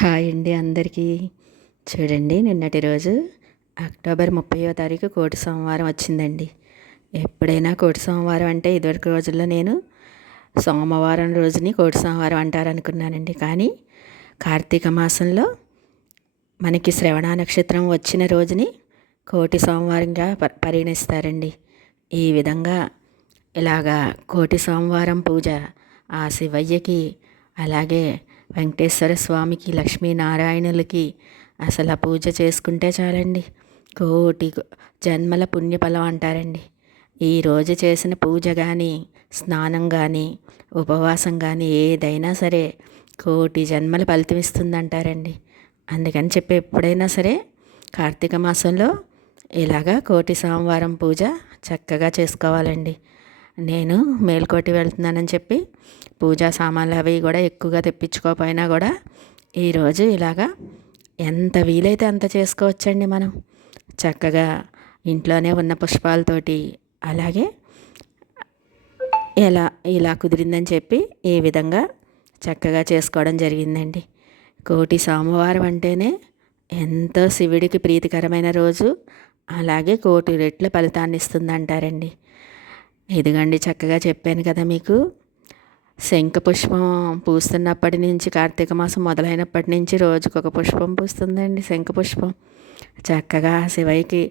Hi అండి అందరికీ. చూడండి నిన్నటి రోజు అక్టోబర్ ముప్పయో తారీఖు కోటి సోమవారం వచ్చిందండి. ఎప్పుడైనా కోటి సోమవారం అంటే ఇదివరకు రోజుల్లో నేను సోమవారం రోజుని కోటి సోమవారం అంటారనుకున్నానండి. కానీ కార్తీక మాసంలో మనకి శ్రవణ నక్షత్రం వచ్చిన రోజుని కోటి సోమవారంగా పరిగణిస్తారండి. ఈ విధంగా ఇలాగా కోటి సోమవారం పూజ ఆ శివయ్యకి అలాగే వెంకటేశ్వర స్వామికి లక్ష్మీనారాయణులకి అసలు ఆ పూజ చేసుకుంటే చాలండి. కోటి జన్మల పుణ్యఫలం అంటారండి. ఈరోజు చేసిన పూజ కానీ స్నానం కానీ ఉపవాసం కానీ ఏదైనా సరే కోటి జన్మల ఫలితం ఇస్తుందంటారండి. అందుకని చెప్పి ఎప్పుడైనా సరే కార్తీక మాసంలో ఇలాగా కోటి సోమవారం పూజ చక్కగా చేసుకోవాలండి. నేను మేల్కోటి వెళ్తున్నానని చెప్పి పూజా సామాన్లు అవి కూడా ఎక్కువగా తెప్పించుకోకపోయినా కూడా ఈరోజు ఇలాగా ఎంత వీలైతే అంత చేసుకోవచ్చండి మనం. చక్కగా ఇంట్లోనే ఉన్న పుష్పాలతోటి అలాగే ఎలా ఇలా కుదిరిందని చెప్పి ఈ విధంగా చక్కగా చేసుకోవడం జరిగిందండి. కోటి సోమవారం అంటేనే ఎంతో శివుడికి ప్రీతికరమైన రోజు. అలాగే కోటి రెట్ల ఫలితాన్ని ఇస్తుందంటారండి. ఇదిగండి చక్కగా చెప్పాను కదా మీకు. శంఖ పుష్పం పూస్తున్నప్పటి నుంచి కార్తీక మాసం మొదలైనప్పటి నుంచి రోజుకొక పుష్పం పూస్తుందండి శంఖ పుష్పం. చక్కగా శివయ్యకి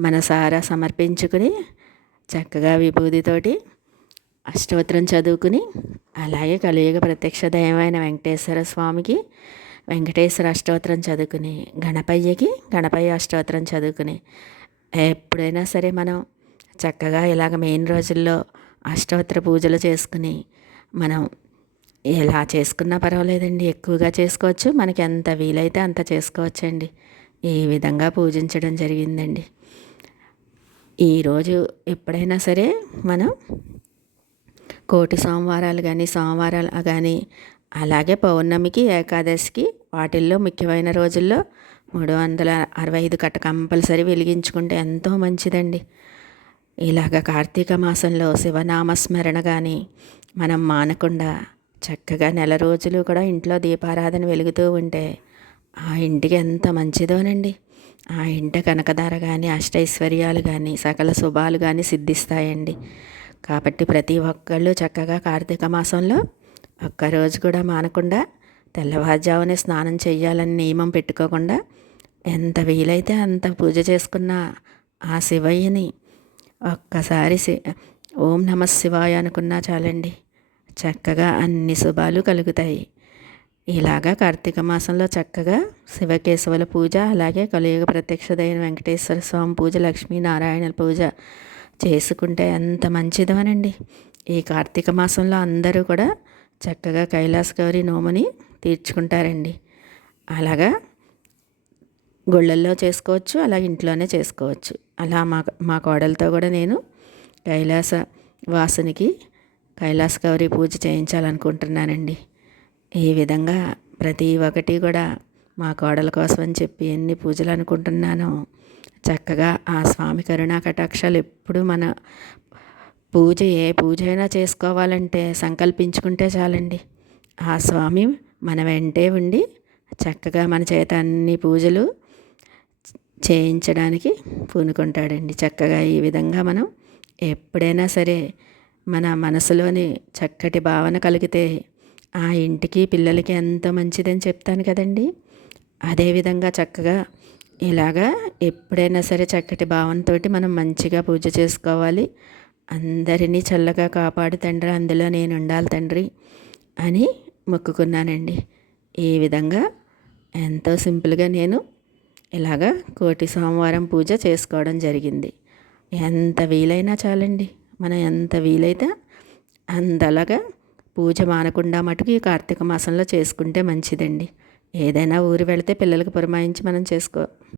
మనసారా సమర్పించుకుని చక్కగా విభూతితోటి అష్టోత్తరం చదువుకుని అలాగే కలియుగ ప్రత్యక్ష దైవమైన వెంకటేశ్వర స్వామికి వెంకటేశ్వర అష్టోత్తరం చదువుకుని గణపయ్యకి గణపయ్య అష్టోత్తరం చదువుకుని ఎప్పుడైనా సరే మనం చక్కగా ఇలాగ మెయిన్ రోజుల్లో అష్టోత్తర పూజలు చేసుకుని మనం ఎలా చేసుకున్నా పర్వాలేదండి ఎక్కువగా చేసుకోవచ్చు. మనకి ఎంత వీలైతే అంత చేసుకోవచ్చండి. ఈ విధంగా పూజించడం జరిగిందండి. ఈరోజు ఎప్పుడైనా సరే మనం కోటి సోమవారాలు కానీ సోమవారాలు కానీ అలాగే పౌర్ణమికి ఏకాదశికి వాటిల్లో ముఖ్యమైన రోజుల్లో మూడు వందల అరవై ఐదు కట్ట కంపల్సరీ వెలిగించుకుంటే ఎంతో మంచిదండి. ఇలాగ కార్తీక మాసంలో శివనామస్మరణ కానీ మనం మానకుండా చక్కగా నెల రోజులు కూడా ఇంట్లో దీపారాధన వెలుగుతూ ఉంటే ఆ ఇంటికి ఎంత మంచిదోనండి. ఆ ఇంట కనకదార కానీ అష్టైశ్వర్యాలు కానీ సకల శుభాలు కానీ సిద్ధిస్తాయండి. కాబట్టి ప్రతి ఒక్కళ్ళు చక్కగా కార్తీక మాసంలో ఒక్కరోజు కూడా మానకుండా తెల్లవారుజామునే స్నానం చేయాలని నియమం పెట్టుకోకుండా ఎంత వీలైతే అంత పూజ చేసుకున్న ఆ శివయ్యని ఒక్కసారి ఓం నమ శివాయ అనుకున్నా చాలండి. చక్కగా అన్ని శుభాలు కలుగుతాయి. ఇలాగా కార్తీక మాసంలో చక్కగా శివకేశవుల పూజ అలాగే కలియుగ ప్రత్యక్షదైన వెంకటేశ్వర స్వామి పూజ లక్ష్మీనారాయణ పూజ చేసుకుంటే ఎంత మంచిదోనండి. ఈ కార్తీక మాసంలో అందరూ కూడా చక్కగా కైలాస గౌరి నోముని తీర్చుకుంటారండి. అలాగా గుళ్ళల్లో చేసుకోవచ్చు అలా ఇంట్లోనే చేసుకోవచ్చు. అలా మా మా కోడలతో కూడా నేను కైలాస వాసునికి కైలాస గౌరీ పూజ చేయించాలనుకుంటున్నానండి. ఈ విధంగా ప్రతి ఒక్కటి కూడా మా కోడల కోసం అని చెప్పి ఎన్ని పూజలు అనుకుంటున్నానో చక్కగా ఆ స్వామి కరుణా కటాక్షాలు ఎప్పుడు మన పూజ ఏ పూజ అయినా చేసుకోవాలంటే సంకల్పించుకుంటే చాలండి. ఆ స్వామి మన వెంటే ఉండి చక్కగా మన చేత అన్ని పూజలు చేయించడానికి పూనుకుంటాడండి. చక్కగా ఈ విధంగా మనం ఎప్పుడైనా సరే మన మనసులోని చక్కటి భావన కలిగితే ఆ ఇంటికి పిల్లలకి ఎంత మంచిదని చెప్తాను కదండి. అదేవిధంగా చక్కగా ఇలాగా ఎప్పుడైనా సరే చక్కటి భావనతో మనం మంచిగా పూజ చేసుకోవాలి. అందరినీ చల్లగా కాపాడు తండ్రి అందులో నేను ఉండాలి తండ్రి అని మొక్కుకున్నానండి. ఈ విధంగా ఎంతో సింపుల్గా నేను ఇలాగా కోటి సోమవారం పూజ చేసుకోవడం జరిగింది. ఎంత వీలైనా చాలండి. మనం ఎంత వీలైతే అందలాగా పూజ మానకుండా మటుకు ఈ కార్తీక మాసంలో చేసుకుంటే మంచిదండి. ఏదైనా ఊరు వెళితే పిల్లలకు పురమాయించి మనం చేసుకో